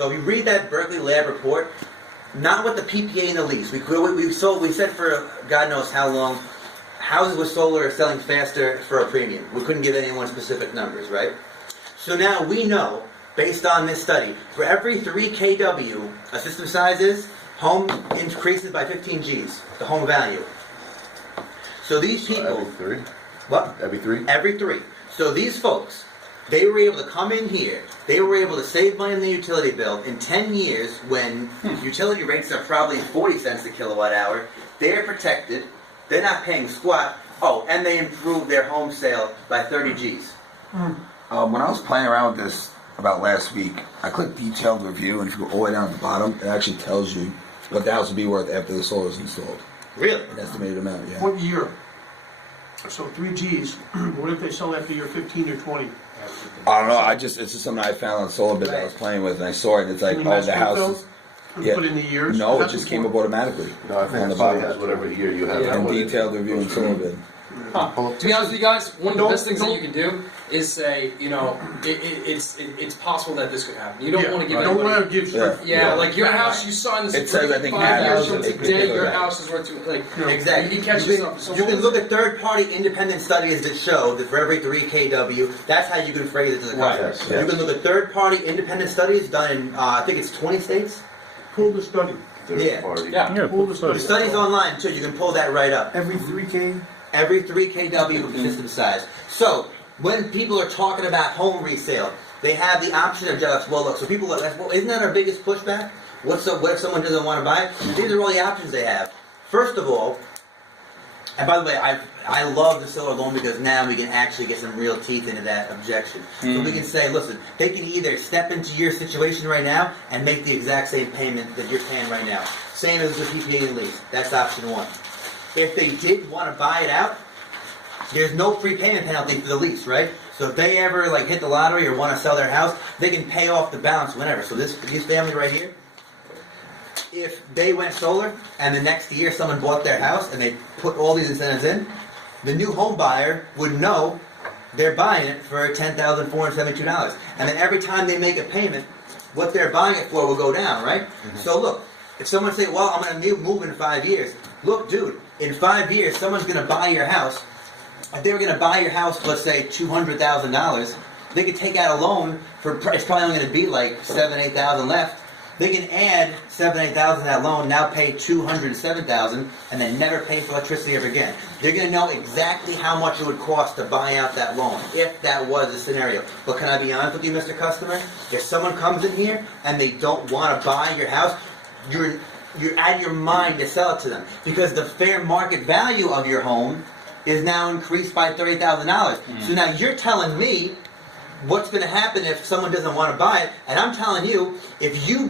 So if you read that Berkeley Lab report, not with the PPA and the lease. We said for God knows how long, houses with solar are selling faster for a premium. We couldn't give anyone specific numbers, right? So now we know, based on this study, for every 3 kW a system size is, home increases by 15 Gs, the home value. So these people... every 3? What? Every 3? Every 3. So these folks, they were able to come in here, they were able to save money on the utility bill in 10 years when utility rates are probably 40 cents a kilowatt hour. They're protected, they're not paying squat, and they improved their home sale by 30 Gs. When I was playing around with this about last week, I clicked detailed review, and if you go all the way down at the bottom, it actually tells you what the house would be worth after the solar is installed. Really? An estimated amount, yeah. What year? So 3 Gs, what if they sell after year 15 or 20? I don't know, it's just something I found on SolarBit that I was playing with, and I saw it, and it's like, Can you oh, mess the with house those? is... And put in the years? No, it That's just came up important. automatically. No, I on think the it bottom. has whatever year you have. And detailed review in SolarBit. To be honest with you guys, one of the best things that you can do is say, it's possible that this could happen. You don't want to give Don't anybody... want to give Yeah. Yeah, like your house, you signed this It says, I think, 5 years from $5,000. today, your house is worth Exactly. You can catch yourself. So You can look at third-party independent studies that show that for every 3 kW, that's how you can phrase it to the Right. customer. Yes. You can look at third-party independent studies done in, I think it's 20 states. Pull the study. Third Yeah. party. Yeah. Pull the The study. study's online too, you can pull that right up. Every 3K? Every 3 kW system size. So, when people are talking about home resale, they have the option of just, well look, so people are, well, isn't that our biggest pushback? What if someone doesn't want to buy it? These are all the options they have. First of all, and by the way, I love the solar loan because now we can actually get some real teeth into that objection. So we can say, listen, they can either step into your situation right now and make the exact same payment that you're paying right now. Same as the PPA and lease. That's option 1. If they did want to buy it out, there's no prepayment penalty for the lease, right? So if they ever hit the lottery or want to sell their house, they can pay off the balance whenever. So this family right here, if they went solar and the next year someone bought their house and they put all these incentives in, the new home buyer would know they're buying it for $10,472. And then every time they make a payment, what they're buying it for will go down, right? So look, if someone say, well, I'm going to move in 5 years. Look, dude, in 5 years, someone's going to buy your house. If they were going to buy your house, let's say $200,000, they could take out a loan for, it's probably only going to be like $7,000, $8,000 left. They can add $7,000, $8,000 to that loan, now pay $207,000, and then never pay for electricity ever again. They're going to know exactly how much it would cost to buy out that loan, if that was the scenario. But can I be honest with you, Mr. Customer? If someone comes in here and they don't want to buy your house, you're out of your mind to sell it to them. Because the fair market value of your home is now increased by $30,000. So now you're telling me what's going to happen if someone doesn't want to buy it, and I'm telling you, if you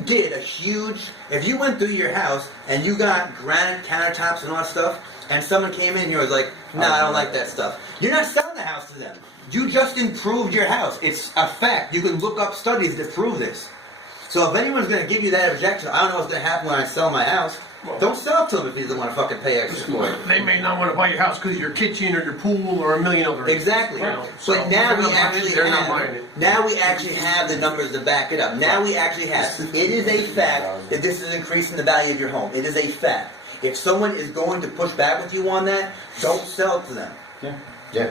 went through your house and you got granite countertops and all that stuff, and someone came in and you was like, nah, I don't like that stuff. You're not selling the house to them. You just improved your house. It's a fact. You can look up studies that prove this. So if anyone's going to give you that objection, I don't know what's going to happen when I sell my house, don't sell it to them if he doesn't want to fucking pay extra for it. They may not want to buy your house because of your kitchen or your pool or a million other reasons. Exactly. So But now we they're not buying it. have the numbers to back it up. Now we actually have. It is a fact that this is increasing the value of your home. It is a fact. If someone is going to push back with you on that, don't sell it to them. Yeah.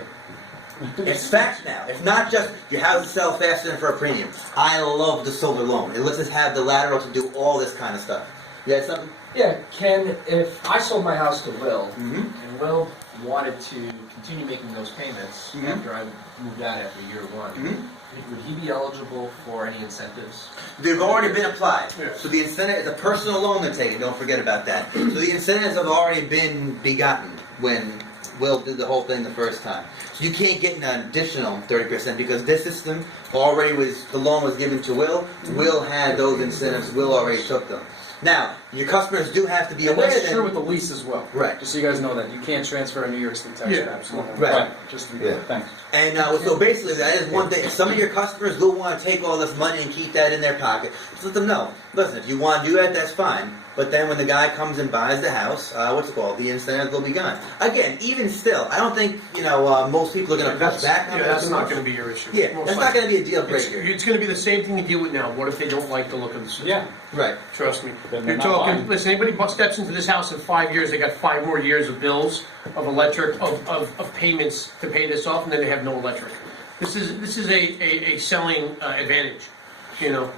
It's facts now. It's not just your house will sell faster than for a premium. I love the solar loan. It lets us have the lateral to do all this kind of stuff. You had something? Yeah, Ken, if I sold my house to Will, Mm-hmm. and Will wanted to continue making those payments Mhm. after I moved out after year one, Mm-hmm. would he be eligible for any incentives? They've already been applied. Yeah. So the incentive is a personal loan they're taking. Don't forget about that. So the incentives have already been begotten when Will did the whole thing the first time. So you can't get an additional 30% because this system already the loan was given to Will. Will had those incentives. Will already took them. Now, your customers do have to be And aware that's that... true with the lease as well. Right. Just so you guys know that. You can't transfer a New York State tax Yeah. absolutely. Right. Just to be Yeah. clear. Thanks. And so basically, that is one thing. If some of your customers will want to take all this money and keep that in their pocket, just let them know. Listen, if you want to do that, that's fine. But then when the guy comes and buys the house, what's it called? The incentive will be gone. Again, even still, I don't think most people are going to push back on Yeah, that. that's not gonna be your issue. Yeah, Most that's not likely. going to be a deal breaker. It's gonna be the same thing you deal with now. What if they don't like the look of the system? Yeah. Right. Trust me. Then they're You're not talking, buying. listen, anybody steps into this house in 5 years, they got 5 more years of bills, of electric, of payments to pay this off, and then they have no electric. This is a selling advantage, you know.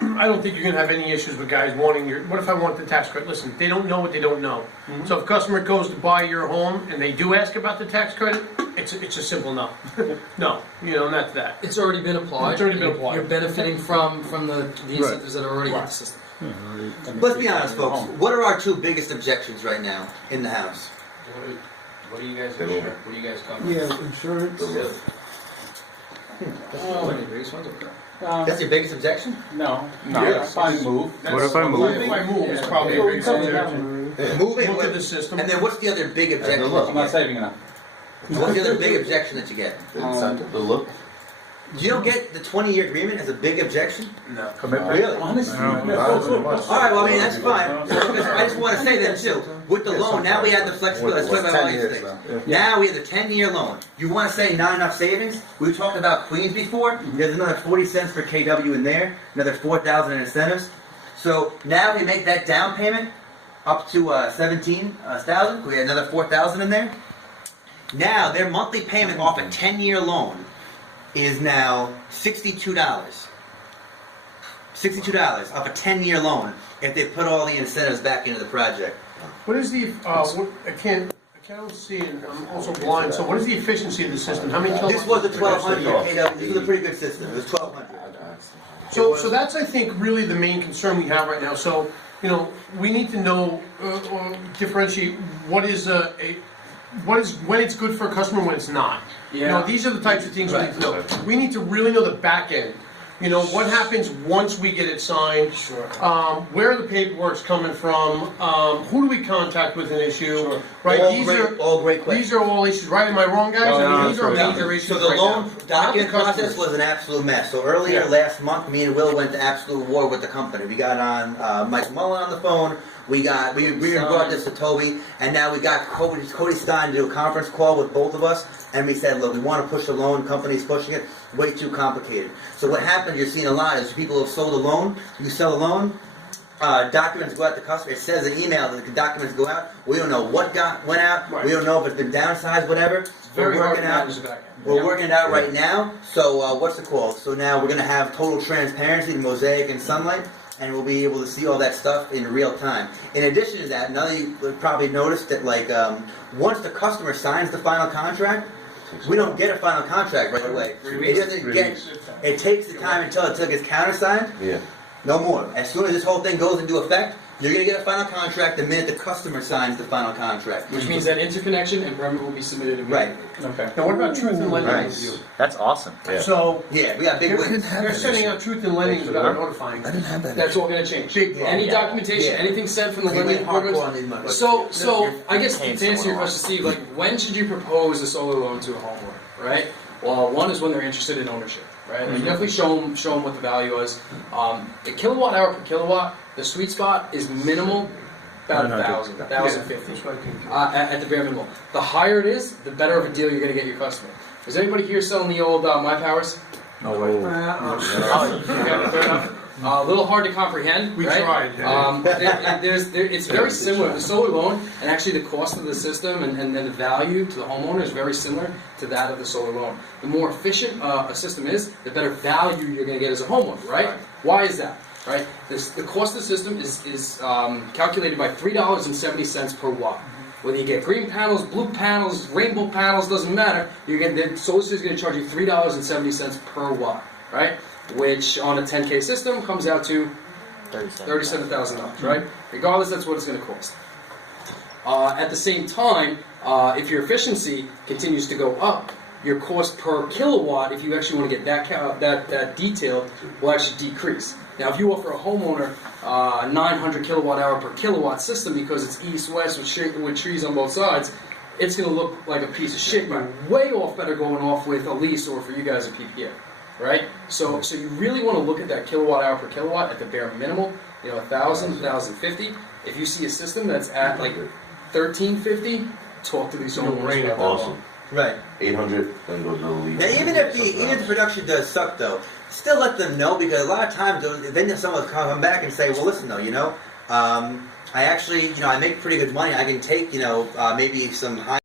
I don't think you're gonna have any issues with guys wanting what if I want the tax credit? Listen, they don't know what they don't know. So if a customer goes to buy your home and they do ask about the tax credit, it's a simple no. No, not that. It's already been applied. It's already been applied. You're benefiting from the incentives that are already in the system. Let's be honest, folks. What are our two biggest objections right now in the house? What do you guys, They will. what do you guys come with? Yeah, insurance. The look. One of the biggest ones, okay. That's your biggest objection? No, Yes. if I move. What if I move? What if I move, it's probably a big objection. Moving. Look at the system. And then what's the other big objection? the that look. you I'm not get? saving enough. What's the other big objection that you get? The incentive, the look. You don't get the 20-year agreement as a big objection? No. Really? Honestly, All right, well, I mean, that's fine. I just want to say that too. With the loan, now we have the flexibility. Let's talk about all these things. Now we have the 10-year loan. You want to say not enough savings? We talked about Queens before. There's another 40 cents per KW in there, another 4,000 in incentives. So now we make that down payment up to 17,000. We had another 4,000 in there. Now their monthly payment off a 10-year loan is now $62. $62 off a 10-year loan if they put all the incentives back into the project. What is the, I can't see it, I'm also blind, so what is the efficiency of the system? How many kilowatts? This was a 1200 KW. This was a pretty good system. It was 1200. So that's, I think, really the main concern we have right now. So, we need to know, or differentiate what is when it's good for a customer and when it's not. Yeah. These are the types of things we need to know. We need to really know the back end. What happens once we get it signed? Sure. Where the paperwork's coming from? Who do we contact with an issue? Sure. Right? All great questions. These are all issues, right? Am I wrong, guys? No, These are no, major issues So the right loan now. document Not the process customers. was an absolute mess. So earlier Yeah. last month, me and Will went to absolute war with the company. We got on Mike Mullen on the phone. We brought this to Toby, and now we got Cody Stein to do a conference call with both of us, and we said, look, we want to push the loan. Company's pushing it. Way too complicated. So what happens? You're seeing a lot is people have sold a loan. You sell a loan. Documents go out to customer. It says an email that the documents go out. We don't know what went out. Right. We don't know if it's been downsized, whatever. Very We're hard working to out. manage the back end. We're working it out right now. So what's the call? So now we're going to have total transparency, Mosaic and Sunlight, and we'll be able to see all that stuff in real time. In addition to that, now you've probably noticed that once the customer signs the final contract, we don't get a final contract right away. It takes the time until it gets countersigned. Yeah. No more. As soon as this whole thing goes into effect, you're going to get a final contract the minute the customer signs the final contract. Which means that interconnection and permit will be submitted immediately. Right. Okay. Now, what about truth in lending Nice. review? That's awesome. Yeah. So, Yeah, we got big wins. they're sending out truth in lending without notifying. I didn't have that. That's all going to change. Big problem. Any documentation, Yeah. anything sent from the We lending went hardcore programs. on these motherfuckers. So I guess to answer your question, Steve, when should you propose a solar loan to a homeowner, right? Well, one is when they're interested in ownership, right? Like definitely show them what the value is. A kilowatt hour per kilowatt, the sweet spot is minimal, about 1,000, 1,050. At the bare minimum. The higher it is, the better of a deal you're going to get your customer. Is anybody here selling the old My Powers? No way. Okay, fair enough. A little hard to comprehend, We right? tried. It's very similar. The solar loan and actually the cost of the system and then the value to the homeowner is very similar to that of the solar loan. The more efficient a system is, the better value you're going to get as a homeowner, right? Why is that? Right? The cost of the system is calculated by $3.70 per watt. Whether you get green panels, blue panels, rainbow panels, doesn't matter. The solar system is going to charge you $3.70 per watt, right? Which on a 10K system comes out to $37,000, right? Regardless, that's what it's going to cost. At the same time, if your efficiency continues to go up, your cost per kilowatt, if you actually want to get that detailed, will actually decrease. Now, if you offer a homeowner 900 kilowatt hour per kilowatt system because it's east-west with trees on both sides, it's going to look like a piece of shit. You're way off better going off with a lease or for you guys a PPA. right? So you really want to look at that kilowatt hour per kilowatt at the bare minimum. 1,000, 1,050. If you see a system that's at like 1,350, talk to these homeowners about that. Awesome. Right. 800, then go to the lead. Now, even if the production does suck, though, still let them know, because a lot of times then someone will come back and say, well, listen, though, I actually, I make pretty good money. I can take, maybe some high